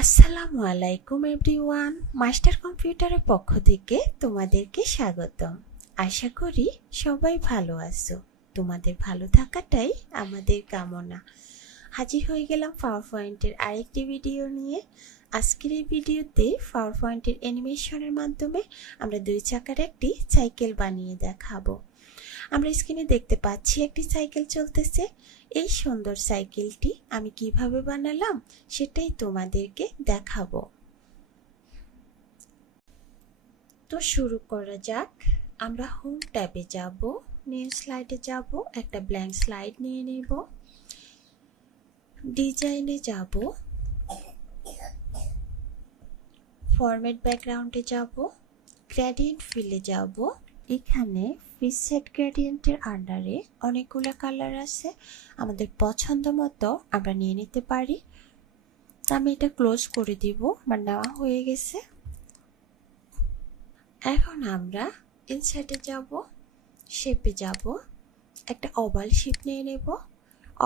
আসসালামু আলাইকুম everyone, master কম্পিউটারের পক্ষ থেকে তোমাদেরকে স্বাগতম। আশা করি সবাই ভালো আছো। তোমাদের ভালো থাকাটাই আমাদের কামনা। হাজির হয়ে গেলাম পাওয়ার পয়েন্টের আরেকটি ভিডিও নিয়ে। আজকের এই ভিডিওতে পাওয়ার পয়েন্টের অ্যানিমেশনের মাধ্যমে আমরা 2 চাকার একটি সাইকেল বানিয়ে দেখাবো। আমরা স্ক্রিনে দেখতে পাচ্ছি একটি সাইকেল চলতেছে। এই সুন্দর সাইকেলটি আমি কিভাবে বানালাম সেটাই তোমাদেরকে দেখাবো। তো শুরু করা যাক। আমরা হোম ট্যাবে যাব, নিউ স্লাইডে যাব, একটা ব্ল্যাঙ্ক স্লাইড নিয়ে নেব, ডিজাইনে যাব, ফরম্যাট ব্যাকগ্রাউন্ডে যাব, গ্রেডিয়েন্ট ফিলে যাব। এখানে ফিক্সড গ্রেডিয়েন্টের আন্ডারে অনেকগুলো কালার আছে, আমাদের পছন্দ মতো আমরা নিয়ে নিতে পারি। আমি এটা ক্লোজ করে দিব, আমার নেওয়া হয়ে গেছে। এখন আমরা ইনসার্টে যাব, শেপে যাব, একটা ওভাল শেপ নিয়ে নেব।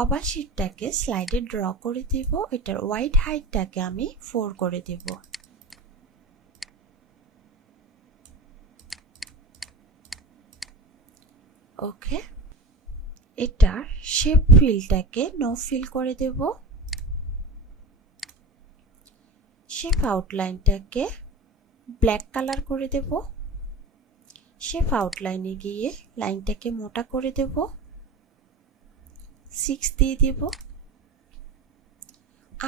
ওভাল শেপটাকে স্লাইডে ড্র করে দিব। এটার হোয়াইট হাইটটাকে আমি 4 করে দেব। ওকে, এটার শেপ ফিলটাকে নো ফিল করে দেব। শেপ আউটলাইনটাকে ব্ল্যাক কালার করে দেব। শেপ আউটলাইনে গিয়ে লাইনটাকে মোটা করে দেব, 6 দিয়ে দেব।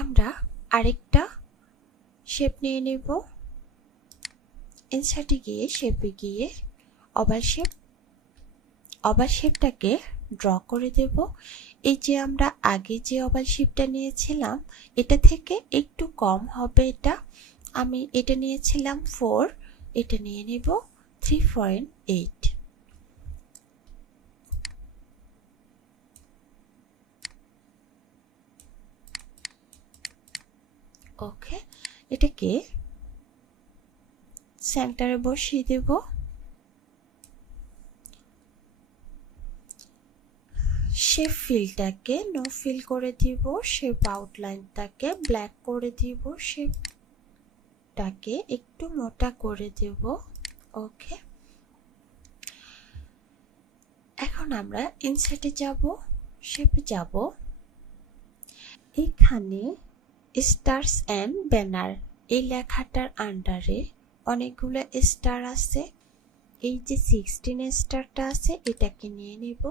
আমরা আরেকটা শেপ নিয়ে নেব, ইনসার্টে গিয়ে শেপে গিয়ে ওভাল শেপটাকে ড্র করে দেব। এই যে আমরা আগে যে ওভাল শেপটা নিয়েছিলাম এটা থেকে একটু কম হবে এটা। আমি এটা নিয়েছিলাম 4, এটা নিয়ে নেব 3.8। ওকে, এটাকে সেন্টারে বসিয়ে দেব। শেপ ফিলটাকে নো ফিল করে দিব, শেপ আউটলাইনটাকে ব্ল্যাক করে দিব, শেপটাকে একটু মোটা করে দেব। ওকে, এখন আমরা ইনসার্টে যাব, শেপে যাব। এখানে স্টারস এন্ড ব্যানার এই লেখাটার আন্ডারে অনেকগুলো স্টার আছে। এই যে 16 স্টারটা আছে এটাকে নিয়ে নেব,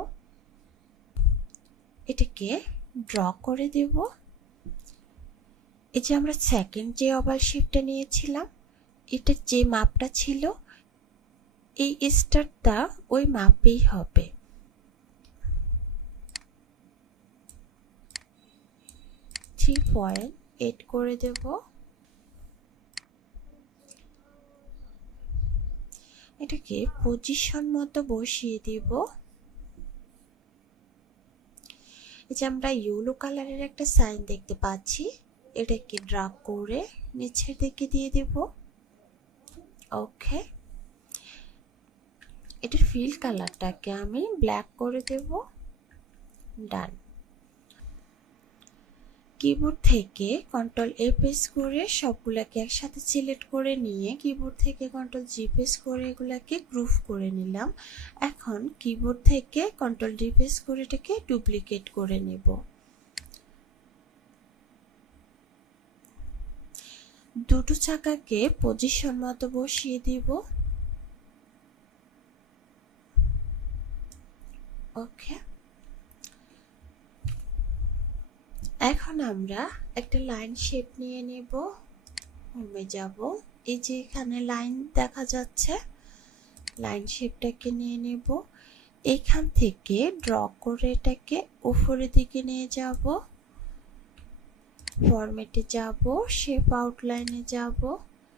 এটাকে ড্র করে দেব। এই যে আমরা সেকেন্ড যে ওভাল শেপটা নিয়েছিলাম এটার যে মাপটা ছিল এই স্টারটা ওই মাপেই হবে। থ্রি 3.8 করে দেব। এটাকে পজিশন মতো বসিয়ে দিব। এই যে আমরা ইয়েলো কালারের একটা সাইন দেখতে পাচ্ছি, এটাকে ড্র্যাগ করে নিচের দিকে দিয়ে দেব। ওকে, এটার ফিল কালারটাকে আমি ব্ল্যাক করে দেব। ডান। কিবোর্ড থেকে কন্ট্রোল-A প্রেস করে সবগুলোকে একসাথে সিলেক্ট করে নিয়ে কিবোর্ড থেকে কন্ট্রোল-G প্রেস করে এগুলাকে গ্রুপ করে নিলাম। এখন কিবোর্ড থেকে কন্ট্রোল-D প্রেস করে এটাকে ডুপ্লিকেট করে নেব। দুটো চাকাকে পজিশন মতো বসিয়ে দিব। ওকে, এখন আমরা একটা লাইন শেপ নিয়ে নেব, হোমে যাব। এই যে এখানে লাইন দেখা যাচ্ছে, লাইন শেপটাকে নিয়ে নেব। এখান থেকে ড্র করে এটাকে উপরের দিকে নিয়ে যাব, ফরম্যাটে যাব, শেপ আউটলাইনে যাব,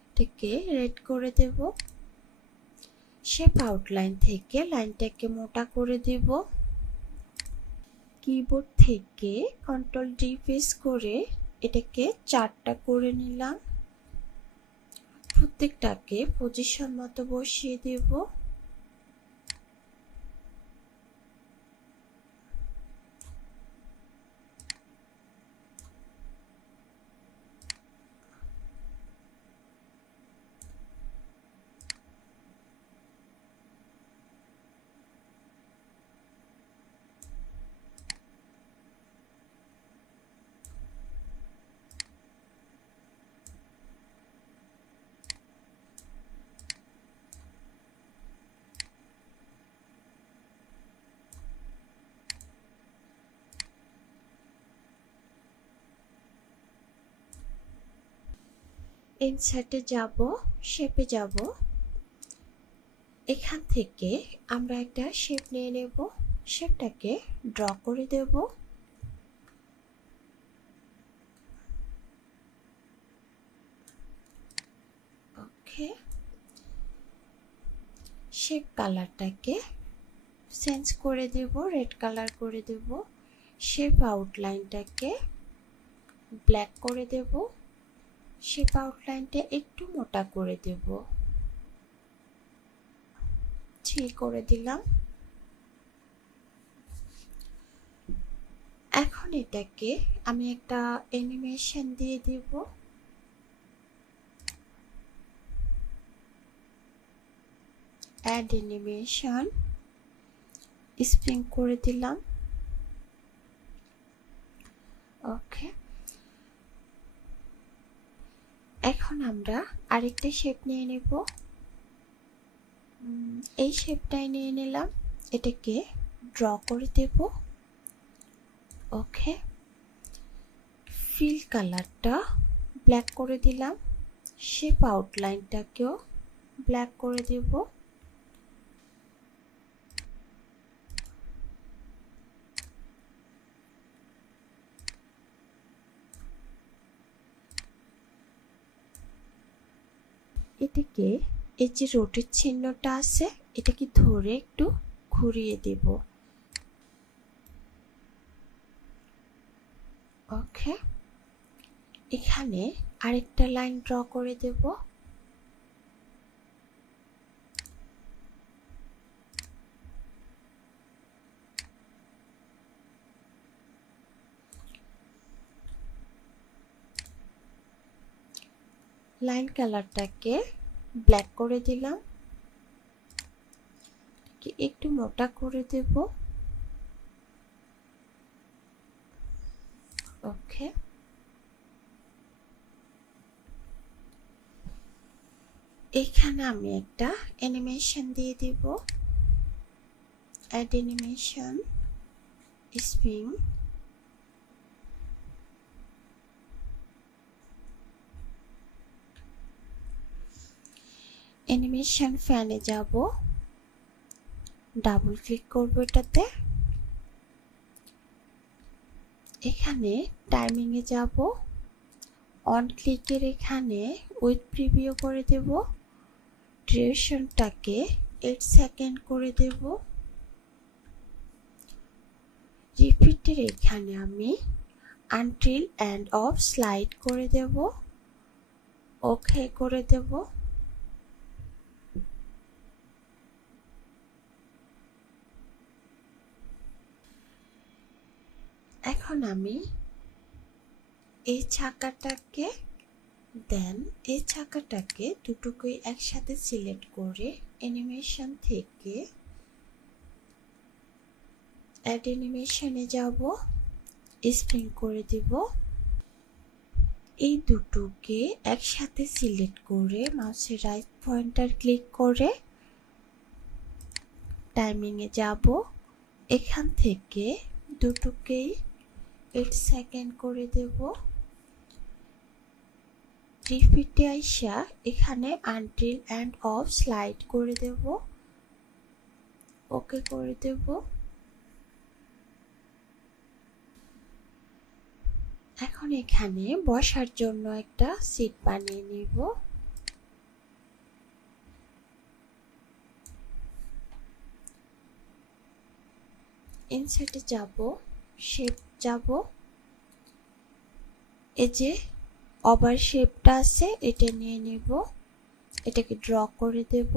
এটাকে রেড করে দেব। শেপ আউটলাইন থেকে লাইনটাকে মোটা করে দেব। কিবোর্ড থেকে কন্ট্রোল-D প্রেস করে এটাকে 4টা করে নিলাম। প্রত্যেকটাকে পজিশন মতো বসিয়ে দেব। ইনসার্টে যাব, শেপে যাব। এখান থেকে আমরা একটা শেপ নিয়ে নেব, শেপটাকে ড্র করে দেব। ওকে, শেপ কালারটাকে চেঞ্জ করে দেব, রেড কালার করে দেব। শেপ আউটলাইনটাকে ব্ল্যাক করে দেব, শেপ আউটলাইনটা একটু মোটা করে দেব, 3 করে দিলাম। এখন এটাকে আমি একটা অ্যানিমেশন দিয়ে দেব। অ্যাড অ্যানিমেশন, স্প্রিং করে দিলাম। ওকে, এখন আমরা আরেকটা শেপ নিয়ে নেব। এই শেপটাই নিয়ে নিলাম, এটাকে ড্র করে দেব। ওকে, ফিল কালারটা ব্ল্যাক করে দিলাম, শেপ আউটলাইনটাকেও ব্ল্যাক করে দেব। এটাকে এই যে রোটেট চিহ্নটা আছে, এটাকে ধরে একটু ঘুরিয়ে দেব। ওকে, এখানে আরেকটা লাইন ড্র করে দেব। লাইন কালারটাকে ব্ল্যাক করে দিলাম, একটু মোটা করে দেব। ওকে, এখানে আমি একটা অ্যানিমেশন দিয়ে দিব। অ্যাড অ্যানিমেশন, স্প্রিং, অ্যানিমেশন ফ্যানে যাব, ডাবল ক্লিক করব এটাতে। এখানে টাইমিং এ যাব, অন ক্লিকের এখানে উইথ প্রিভিউ করে দেব, ডিউরেশনটাকে 8 সেকেন্ড করে দেব। রিপিটের এখানে আমি আনটিল এন্ড অফ স্লাইড করে দেব। ওকে করে দেব। এখন আমি এই চাকাটাকে এই চাকাটাকে দুটোকেই একসাথে সিলেক্ট করে অ্যানিমেশন থেকে অ্যাড অ্যানিমেশনে যাব, স্প্রিং করে দিব। এই দুটোকে একসাথে সিলেক্ট করে মাউসের রাইট পয়েন্টার ক্লিক করে টাইমিং এ যাব, এখান থেকে দুটোকেই 8 সেকেন্ড করে দেব। রিপিটে আইসা এখানে আনটিল এন্ড অফ স্লাইড করে দেব। ওকে করে দেব। এখন এখানে বসার জন্য একটা সিট বানিয়ে নিব। ইনসার্টে যাব, শেপ যাব, এই যে ওভার শেপটা আছে এটা নিয়ে নেব, এটাকে ড্র করে দেব।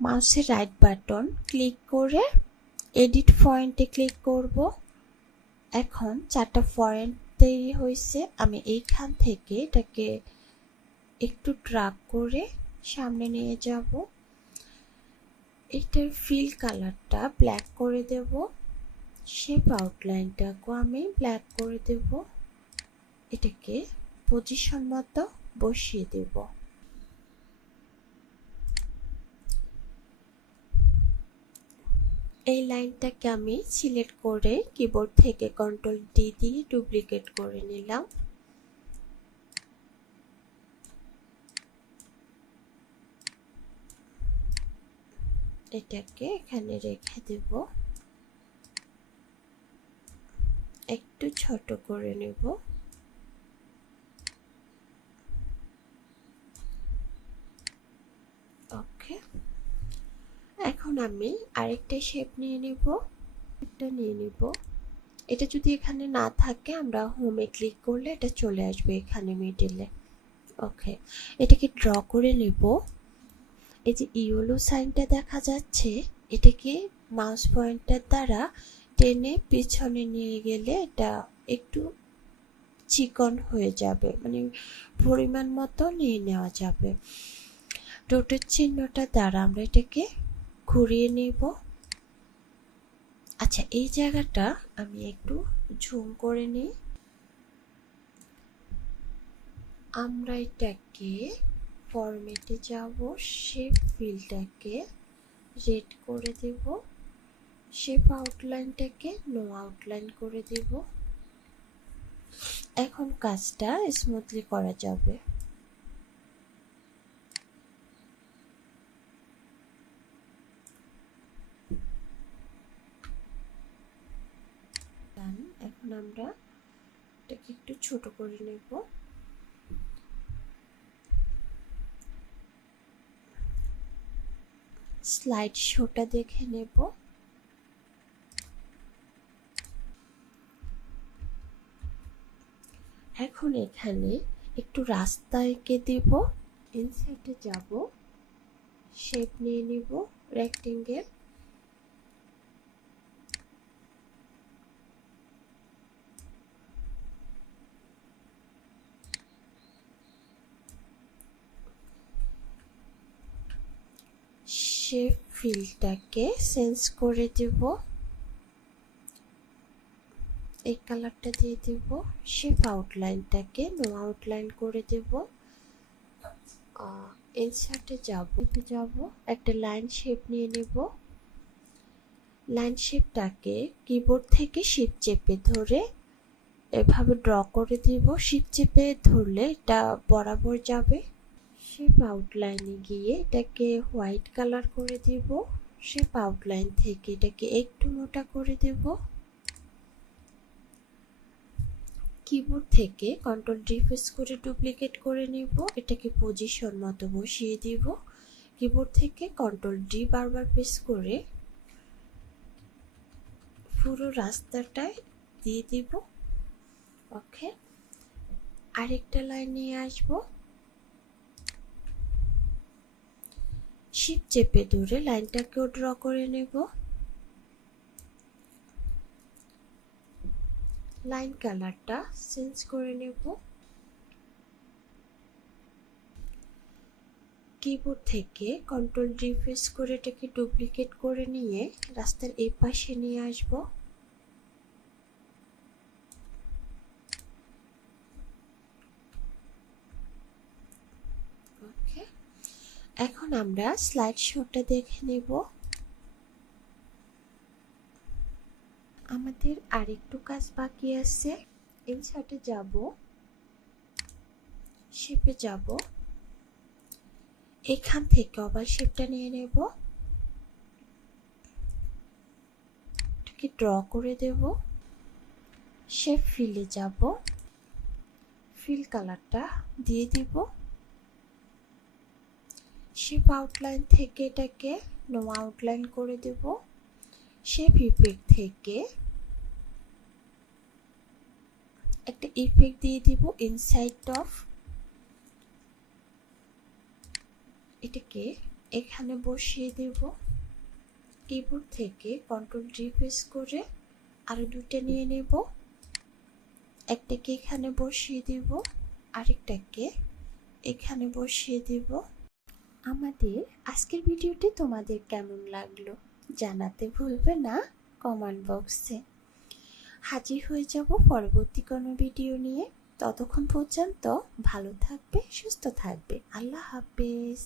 মাউসের রাইট বাটন ক্লিক করে এডিট পয়েন্টে ক্লিক করব। এখন 4টা পয়েন্ট তৈরি হয়েছে, আমি এইখান থেকে এটাকে একটু ড্র্যাগ করে সামনে নিয়ে যাব। এটার ফিল কালারটা ব্ল্যাক করে দেব, শেপ আউটলাইনটাকেও আমি ব্ল্যাক করে দেব। এটাকে পজিশন মতো বসিয়ে দেব। এই লাইনটাকে আমি সিলেক্ট করে কিবোর্ড থেকে কন্ট্রোল ডি দিয়ে ডুপ্লিকেট করে নিলাম। এটাকে এখানে রেখে দেব, একটু ছোট করে নেব। ওকে, এখন আমি আরেকটা শেপ নিয়ে নেব। এটা যদি এখানে না থাকে আমরা হোমে ক্লিক করলে এটা চলে আসবে এখানে মিডলে। ওকে, এটাকে ড্র করে নেব। এই যে ইয়েলো সাইনটা দেখা যাচ্ছে, এটাকে মাউস পয়েন্টার দ্বারা টেনে পিছনে নিয়ে গেলে এটা একটু চিকন হয়ে যাবে, মানে পরিমাণ মতো নিয়ে নেওয়া যাবে। ডটের চিহ্নটা দ্বারা আমরা এটাকে ঘুরিয়ে নেব। আচ্ছা, এই জায়গাটা আমি একটু জুম করে নিই। আমরা এটাকে ফরম্যাটে যাব, শেপ ফিলটাকে রেড করে দেব, শেপ আউটলাইনটাকে নো আউটলাইন করে দেব। এখন কাজটা স্মুথলি করা যাবে। এখন আমরা এটাকে একটু ছোট করে নেব। স্লাইড শোটা দেখে নেব। এখন এখানে একটু রাস্তা এঁকে দেব, ইনসার্টে যাব, শেপ নিয়ে নেব রেক্টেঙ্গেল। শেপ ফিলটাকে চেঞ্জ করে দেব, এই কালারটা দিয়ে দেব। শেপ আউটলাইনটাকে নো আউটলাইন করে দেব। ইনসার্টে যাব, একটা লাইন শেপ নিয়ে নেব। লাইন শেপটাকে কিবোর্ড থেকে শিফট চেপে ধরে এভাবে ড্র করে দিব। শিফট চেপে ধরলে এটা বরাবর যাবে। শেপ আউটলাইনে গিয়ে এটাকে হোয়াইট কালার করে দেব। শেপ আউটলাইন থেকে এটাকে একটু মোটা করে দেব। কিবোর্ড থেকে কন্ট্রোল ডি প্রেস করে ডুপ্লিকেট করে নেব। এটাকে পজিশন মতো বসিয়ে দিব। কিবোর্ড থেকে কন্ট্রোল ডি বারবার প্রেস করে পুরো রাস্তাটায় দিয়ে দিব। ওকে, আরেকটা লাইন নিয়ে আসবো। শিফট চেপে ধরে লাইনটাকেও ড্র করে নেব। লাইন কালারটা চেঞ্জ করে নেব। কিবোর্ড থেকে কন্ট্রোল ডি প্রেস করে এটাকে ডুপ্লিকেট করে নিয়ে রাস্তার এই পাশে নিয়ে আসব। ওকে, এখন আমরা স্লাইড শোটা দেখে নেব। আমাদের আরেকটু কাজ বাকি আছে। ইনসার্টে যাব, শেপে যাব, এখান থেকে ওভাল শেপটা নিয়ে নেব, এটাকে ড্র করে দেব। শেপ ফিলে যাব, ফিল কালারটা দিয়ে দিব। শেপ আউটলাইন থেকে এটাকে নো আউটলাইন করে দেব। শেপ ইফেক্ট থেকে একটা ইফেক্ট দিয়ে দিব ইনসাইড অফ। এটাকে এখানে বসিয়ে দেব। কিবোর্ড থেকে কন্ট্রোল ডি প্রেস করে আরো দুটো নিয়ে নেব। একটাকে এখানে বসিয়ে দেব, আরেকটাকে এখানে বসিয়ে দেব। আমাদের আজকের ভিডিওটি তোমাদের কেমন লাগলো জানাতে ভুলবে না কমেন্ট বক্সে। হাজির হয়ে যাব পরবর্তী কোনো ভিডিও নিয়ে। ততক্ষণ পর্যন্ত ভালো থাকবে, সুস্থ থাকবে। আল্লাহ হাফেজ।